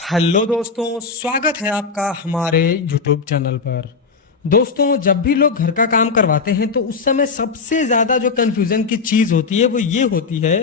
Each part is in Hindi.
हेलो दोस्तों, स्वागत है आपका हमारे YouTube चैनल पर। दोस्तों, जब भी लोग घर का काम करवाते हैं तो उस समय सबसे ज़्यादा जो कन्फ्यूज़न की चीज़ होती है वो ये होती है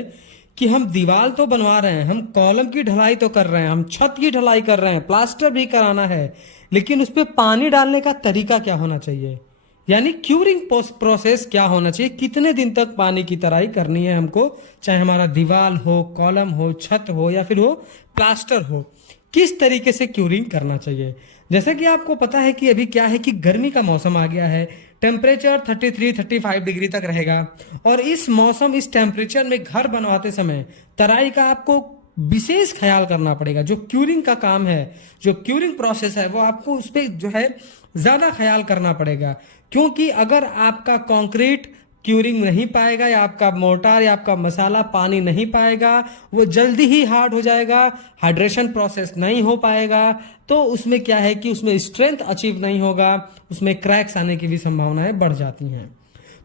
कि हम दीवार तो बनवा रहे हैं, हम कॉलम की ढलाई तो कर रहे हैं, हम छत की ढलाई कर रहे हैं, प्लास्टर भी कराना है, लेकिन उस पर पानी डालने का तरीका क्या होना चाहिए, यानी क्यूरिंग प्रोसेस क्या होना चाहिए, कितने दिन तक पानी की तराई करनी है हमको, चाहे हमारा दीवार हो, कॉलम हो, छत हो या फिर हो प्लास्टर हो, किस तरीके से क्यूरिंग करना चाहिए। जैसे कि आपको पता है कि अभी क्या है कि गर्मी का मौसम आ गया है, टेम्परेचर 33-35 डिग्री तक रहेगा और इस मौसम इस टेम्परेचर में घर बनवाते समय तराई का आपको विशेष ख्याल करना पड़ेगा। जो क्यूरिंग का काम है, जो क्यूरिंग प्रोसेस है, वो आपको उस पर जो है ज़्यादा ख्याल करना पड़ेगा, क्योंकि अगर आपका कंक्रीट क्यूरिंग नहीं पाएगा या आपका मोर्टार या आपका मसाला पानी नहीं पाएगा, वो जल्दी ही हार्ड हो जाएगा, हाइड्रेशन प्रोसेस नहीं हो पाएगा, तो उसमें क्या है कि उसमें स्ट्रेंथ अचीव नहीं होगा, उसमें क्रैक्स आने की भी संभावनाएं बढ़ जाती हैं।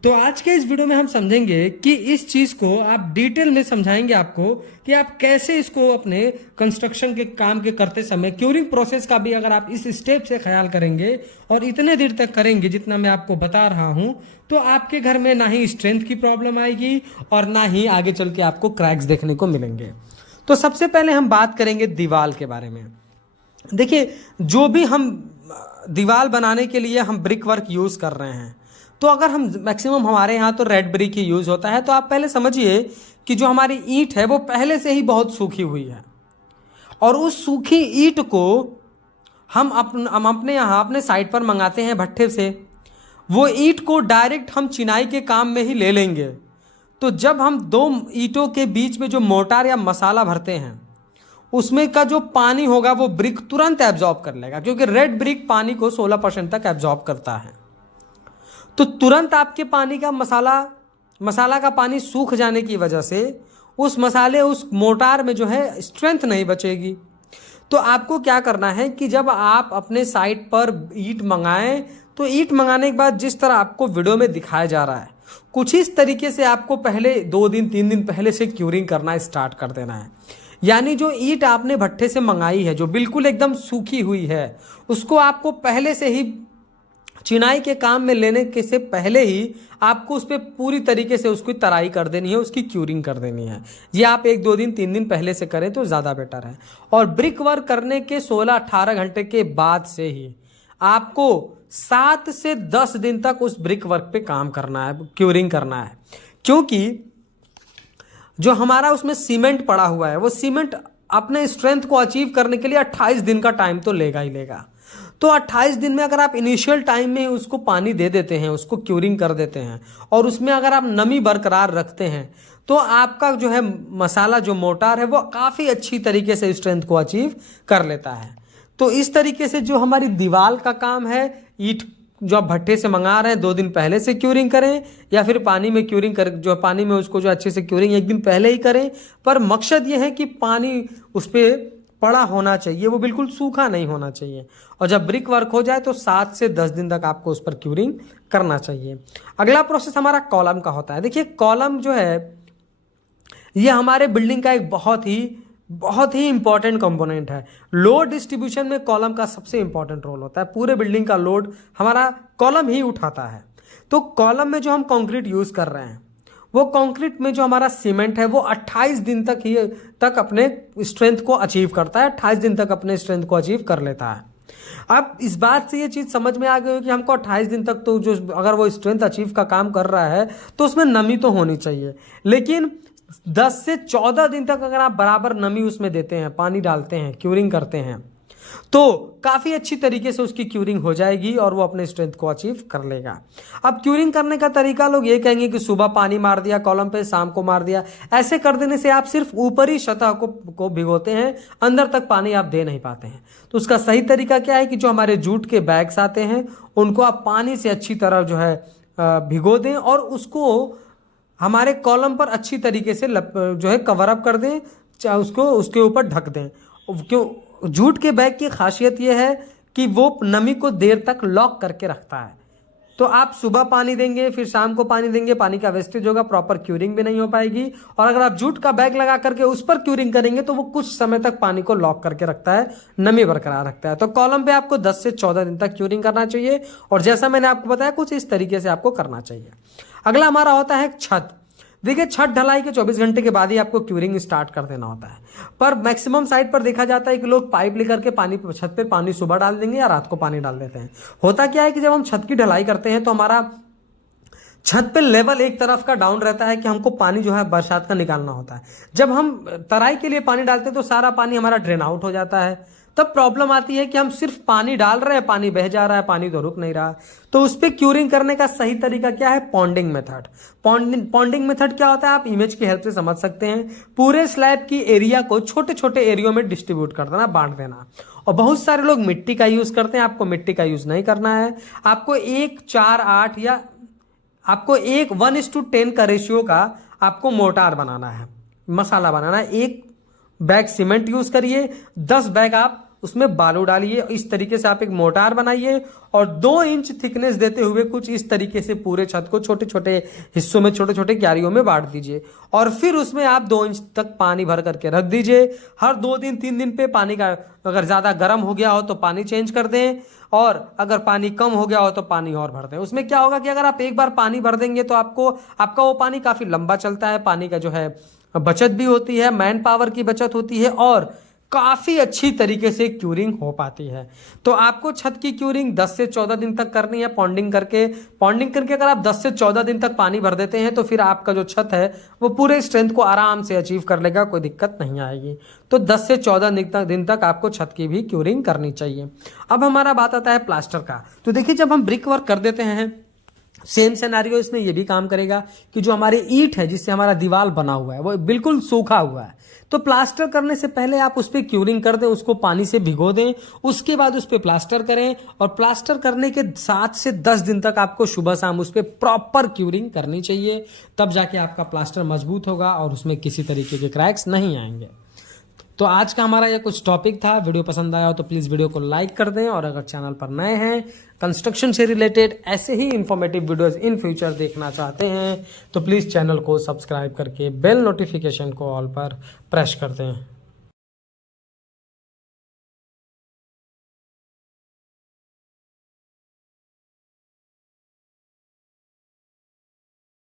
तो आज के इस वीडियो में हम समझेंगे कि इस चीज़ को आप डिटेल में समझाएंगे आपको कि आप कैसे इसको अपने कंस्ट्रक्शन के काम के करते समय क्यूरिंग प्रोसेस का भी अगर आप इस स्टेप से ख्याल करेंगे और इतने देर तक करेंगे जितना मैं आपको बता रहा हूं, तो आपके घर में ना ही स्ट्रेंथ की प्रॉब्लम आएगी और ना ही आगे चल के आपको क्रैक्स देखने को मिलेंगे। तो सबसे पहले हम बात करेंगे दीवार के बारे में। देखिए, जो भी हम दीवार बनाने के लिए हम ब्रिक वर्क यूज़ कर रहे हैं, तो अगर हम मैक्सिमम हमारे यहाँ तो रेड ब्रिक ही यूज़ होता है, तो आप पहले समझिए कि जो हमारी ईंट है वो पहले से ही बहुत सूखी हुई है और उस सूखी ईंट को हम अपने यहाँ अपने साइट पर मंगाते हैं भट्ठे से। वो ईंट को डायरेक्ट हम चिनाई के काम में ही ले लेंगे। तो जब हम दो ईंटों के बीच में जो मोर्टार या मसाला भरते हैं, उसमें का जो पानी होगा वो ब्रिक तुरंत एब्जॉर्ब कर लेगा, क्योंकि रेड ब्रिक पानी को 16% तक एब्जॉर्ब करता है। तो तुरंत आपके पानी का मसाला का पानी सूख जाने की वजह से उस मोर्टार में जो है स्ट्रेंथ नहीं बचेगी। तो आपको क्या करना है कि जब आप अपने साइट पर ईंट मंगाएं, तो ईंट मंगाने के बाद जिस तरह आपको वीडियो में दिखाया जा रहा है, कुछ इस तरीके से आपको पहले 2 दिन 3 दिन पहले से क्यूरिंग करना स्टार्ट कर देना है। यानी जो ईंट आपने भट्ठे से मंगाई है, जो बिल्कुल एकदम सूखी हुई है, उसको आपको पहले से ही चिनाई के काम में लेने के से पहले ही आपको उस पर पूरी तरीके से उसकी तराई कर देनी है, उसकी क्यूरिंग कर देनी है। ये आप 1-2 दिन 3 दिन पहले से करें तो ज़्यादा बेटर है। और ब्रिक वर्क करने के 16-18 घंटे के बाद से ही आपको 7 से 10 दिन तक उस ब्रिक वर्क पे काम करना है, क्यूरिंग करना है, क्योंकि जो हमारा उसमें सीमेंट पड़ा हुआ है, वो सीमेंट अपने स्ट्रेंथ को अचीव करने के लिए 28 दिन का टाइम तो लेगा ही लेगा। तो 28 दिन में अगर आप इनिशियल टाइम में उसको पानी दे देते हैं, उसको क्यूरिंग कर देते हैं और उसमें अगर आप नमी बरकरार रखते हैं, तो आपका जो है मसाला, जो मोर्टार है, वो काफ़ी अच्छी तरीके से स्ट्रेंथ को अचीव कर लेता है। तो इस तरीके से जो हमारी दीवार का काम है, ईंट जो आप भट्ठे से मंगा रहे हैं 2 दिन पहले से क्यूरिंग करें, या फिर पानी में क्यूरिंग कर, जो पानी में उसको जो अच्छे से क्यूरिंग 1 दिन पहले ही करें। पर मकसद ये है कि पानी उस पर पड़ा होना चाहिए, वो बिल्कुल सूखा नहीं होना चाहिए। और जब ब्रिक वर्क हो जाए तो 7 से 10 दिन तक आपको उस पर क्यूरिंग करना चाहिए। अगला प्रोसेस हमारा कॉलम का होता है। देखिए, कॉलम जो है ये हमारे बिल्डिंग का एक बहुत ही इंपॉर्टेंट कंपोनेंट है। लोड डिस्ट्रीब्यूशन में कॉलम का सबसे इंपॉर्टेंट रोल होता है। पूरे बिल्डिंग का लोड हमारा कॉलम ही उठाता है। तो कॉलम में जो हम कंक्रीट यूज़ कर रहे हैं, वो कंक्रीट में जो हमारा सीमेंट है वो 28 दिन तक अपने स्ट्रेंथ को अचीव करता है, 28 दिन तक अपने स्ट्रेंथ को अचीव कर लेता है। अब इस बात से ये चीज़ समझ में आ गई कि हमको 28 दिन तक तो जो अगर वो स्ट्रेंथ अचीव का काम कर रहा है तो उसमें नमी तो होनी चाहिए, लेकिन 10 से 14 दिन तक अगर आप बराबर नमी उसमें देते हैं, पानी डालते हैं, क्यूरिंग करते हैं, तो काफ़ी अच्छी तरीके से उसकी क्यूरिंग हो जाएगी और वो अपने स्ट्रेंथ को अचीव कर लेगा। अब क्यूरिंग करने का तरीका लोग ये कहेंगे कि सुबह पानी मार दिया कॉलम पे, शाम को मार दिया। ऐसे कर देने से आप सिर्फ ऊपरी सतह को भिगोते हैं, अंदर तक पानी आप दे नहीं पाते हैं। तो उसका सही तरीका क्या है कि जो हमारे जूट के बैग्स आते हैं उनको आप पानी से अच्छी तरह जो है भिगो दें और उसको हमारे कॉलम पर अच्छी तरीके से जो है कवर अप कर दें, उसको उसके ऊपर ढक दें। क्यों? जूट के बैग की खासियत यह है कि वो नमी को देर तक लॉक करके रखता है। तो आप सुबह पानी देंगे, फिर शाम को पानी देंगे, पानी का वेस्टेज होगा, प्रॉपर क्यूरिंग भी नहीं हो पाएगी। और अगर आप जूट का बैग लगा करके उस पर क्यूरिंग करेंगे तो वो कुछ समय तक पानी को लॉक करके रखता है, नमी बरकरार रखता है। तो कॉलम पे आपको 10 से 14 दिन तक क्यूरिंग करना चाहिए, और जैसा मैंने आपको बताया कुछ इस तरीके से आपको करना चाहिए। अगला हमारा होता है छत। देखिए, छत ढलाई के 24 घंटे के बाद ही आपको क्यूरिंग स्टार्ट कर देना होता है, पर मैक्सिमम साइट पर देखा जाता है कि लोग पाइप लेकर के पानी छत पे पानी सुबह डाल देंगे या रात को पानी डाल देते हैं। होता क्या है कि जब हम छत की ढलाई करते हैं तो हमारा छत पे लेवल एक तरफ का डाउन रहता है कि हमको पानी जो है बरसात का निकालना होता है। जब हम तराई के लिए पानी डालते हैं तो सारा पानी हमारा ड्रेन आउट हो जाता है। तब प्रॉब्लम आती है कि हम सिर्फ पानी डाल रहे हैं, पानी बह जा रहा है, पानी तो रुक नहीं रहा। तो उस पर क्यूरिंग करने का सही तरीका क्या है? पॉन्डिंग मेथड। पॉन्डिंग मेथड क्या होता है, आप इमेज की हेल्प से समझ सकते हैं। पूरे स्लैब की एरिया को छोटे छोटे एरियो में डिस्ट्रीब्यूट कर देना, बांट देना। और बहुत सारे लोग मिट्टी का यूज करते हैं, आपको मिट्टी का यूज नहीं करना है। आपको 1:4:8 या आपको 1:10 का रेशियो का आपको मोर्टार बनाना है, मसाला बनाना है। 1 बैग सीमेंट यूज करिए, 10 बैग आप उसमें बालू डालिए। इस तरीके से आप एक मोर्टार बनाइए और 2 इंच थिकनेस देते हुए कुछ इस तरीके से पूरे छत को छोटे छोटे हिस्सों में, छोटे छोटे क्यारियों में बांट दीजिए। और फिर उसमें आप 2 इंच तक पानी भर करके रख दीजिए। हर 2 दिन 3 दिन पे पानी का, अगर ज़्यादा गर्म हो गया हो तो पानी चेंज कर दें, और अगर पानी कम हो गया हो तो पानी और भर दें। उसमें क्या होगा कि अगर आप एक बार पानी भर देंगे तो आपका वो पानी काफ़ी लंबा चलता है, पानी का जो है बचत भी होती है, मैन पावर की बचत होती है, और काफ़ी अच्छी तरीके से क्यूरिंग हो पाती है। तो आपको छत की क्यूरिंग 10 से 14 दिन तक करनी है पॉन्डिंग करके। अगर आप 10 से 14 दिन तक पानी भर देते हैं तो फिर आपका जो छत है वो पूरे स्ट्रेंथ को आराम से अचीव कर लेगा, कोई दिक्कत नहीं आएगी। तो 10 से 14 दिन तक आपको छत की भी क्यूरिंग करनी चाहिए। अब हमारा बात आता है प्लास्टर का। तो देखिए, जब हम ब्रिक वर्क कर देते हैं, सेम सिनेरियो इसमें ये भी काम करेगा कि जो हमारे ईंट है जिससे हमारा दीवार बना हुआ है वो बिल्कुल सूखा हुआ है। तो प्लास्टर करने से पहले आप उस पर क्यूरिंग कर दें, उसको पानी से भिगो दें, उसके बाद उस पर प्लास्टर करें। और प्लास्टर करने के 7 से 10 दिन तक आपको सुबह शाम उस पर प्रॉपर क्यूरिंग करनी चाहिए, तब जाके आपका प्लास्टर मजबूत होगा और उसमें किसी तरीके के क्रैक्स नहीं आएंगे। तो आज का हमारा ये कुछ टॉपिक था। वीडियो पसंद आया हो तो प्लीज़ वीडियो को लाइक कर दें, और अगर चैनल पर नए हैं, कंस्ट्रक्शन से रिलेटेड ऐसे ही इंफॉर्मेटिव वीडियोस इन फ्यूचर देखना चाहते हैं तो प्लीज़ चैनल को सब्सक्राइब करके बेल नोटिफिकेशन को ऑल पर प्रेस कर दें।